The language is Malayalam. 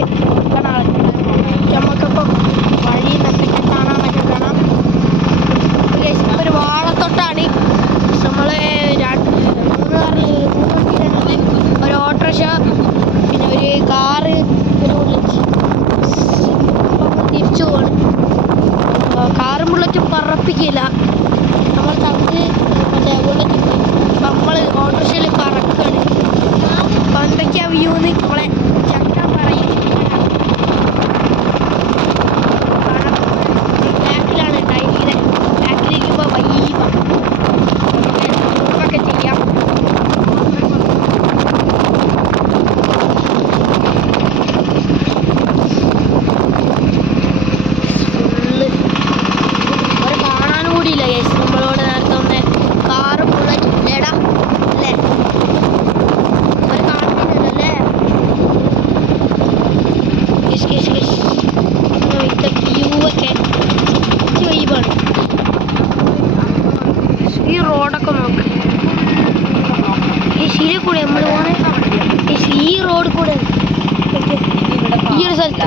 ഉണ്ട്. നമുക്കിപ്പം വഴി എന്തൊക്കെ കാണാമെന്നൊക്കെ കാണാം. ഒരു വാഴത്തോട്ടാണ് നമ്മൾ 3 വണ്ടിയിലാണ്. ഒരു ഓട്ടോറിക്ഷ, പിന്നെ ഒരു കാറ്, ഒരു ബുള്ളറ്റ്. തിരിച്ചു പോവാണ്. കാറും ബുള്ളറ്റും പറപ്പിക്കില്ല. നമ്മൾ തമ്മിൽ മറ്റേ ബുള്ളറ്റ് നമ്മൾ ഓട്ടോറിക്ഷയിൽ പറക്കാണ്. അപ്പം എന്തൊക്കെയാ വ്യൂന്ന് നമ്മളെ ചക്ക പറയും. ബാക്കിലാണ് ടൈലിലെ ബാക്കിലിരിക്കുമ്പോൾ വൈബാണ്. ഒക്കെ ചെയ്യാം. നമ്മളോട് നേരത്തെ ഒന്ന് കാറ് ബുള്ളറ്റ് ഇല്ലേടാ അല്ലേ? അവർ കാണുന്നില്ലല്ലേ? വ്യൂ ഒക്കെ വൈബാണ്. ഈ റോഡൊക്കെ നോക്ക്. ഈ ശീല കൂടെ നമ്മൾ പോണേ. ഈ റോഡ് കൂടെ ഈ ഒരു സ്ഥലത്ത്